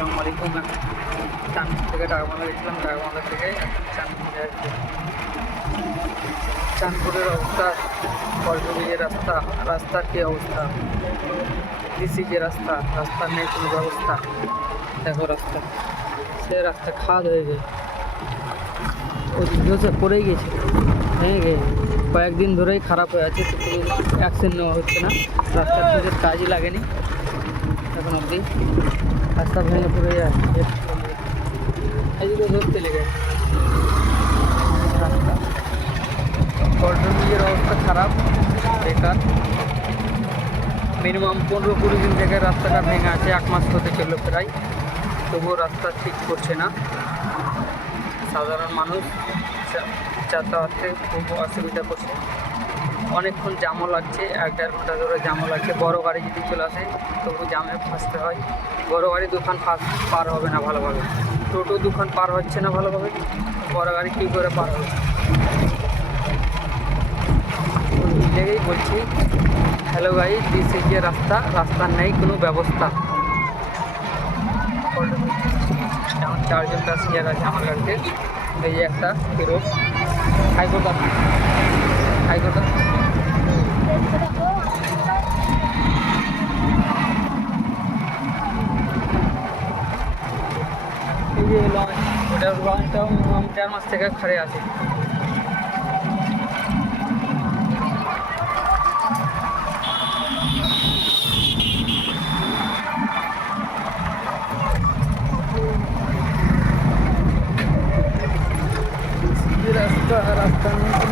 আসসালামু আলাইকুম। চাঁদপুর থেকে ডাকবাংলা গেছিলাম, ডাকবাংলা থেকে চাঁদপুরে আসছি। চাঁদপুরের অবস্থা, পল্টনের রাস্তা, রাস্তার কী অবস্থা, ডিসি যে রাস্তা, রাস্তার নেই কোনো ব্যবস্থা। দেখো রাস্তা, সে রাস্তা খাদ হয়ে যায়, ওই ধসে পড়েই গেছে, ভেঙে গেছে। কয়েকদিন ধরেই খারাপ হয়ে আছে, তো কোনো অ্যাকশন নেওয়া হচ্ছে না। রাস্তার ঠিক কাজই লাগেনি এখন অবধি, রাস্তা ভেঙে পড়ে যায়। এদিকে ধরতে লেগে রাস্তা, পল্টনের অবস্থা খারাপ, বেকার। মিনিমাম 15-20 দিন থেকে রাস্তাটা ভেঙে আছে, 1 মাস হতে চললো প্রায়, তবুও রাস্তা ঠিক করছে না। সাধারণ মানুষ যাতায়াতে খুব অসুবিধা করছে, অনেকক্ষণ জ্যামও লাগছে, 1-1.5 ঘন্টা ধরে জ্যামও লাগছে। বড় গাড়ি যদি চলে আসে তবু জ্যামে ফাঁসতে হয়। বড় গাড়ি দুখান পার হবে না ভালোভাবে, টোটো দুখান পার হচ্ছে না ভালোভাবে, বড় গাড়ি কী করে পার হবে? লেগেই বলছি, হ্যালো গাইস, দিস ইজ যে রাস্তা, রাস্তার নেই কোনো ব্যবস্থা। যেমন 4জন প্যাসেঞ্জার আছে আমার গাড়িতে, এই যে একটা হিরো। হাইকোর্ট হাইকোর্ট এই যে লঞ্চ, ওটার লঞ্চটাও মিনিমাম 4 মাস থেকে খাড়ে আছে। রাস্তা নেই।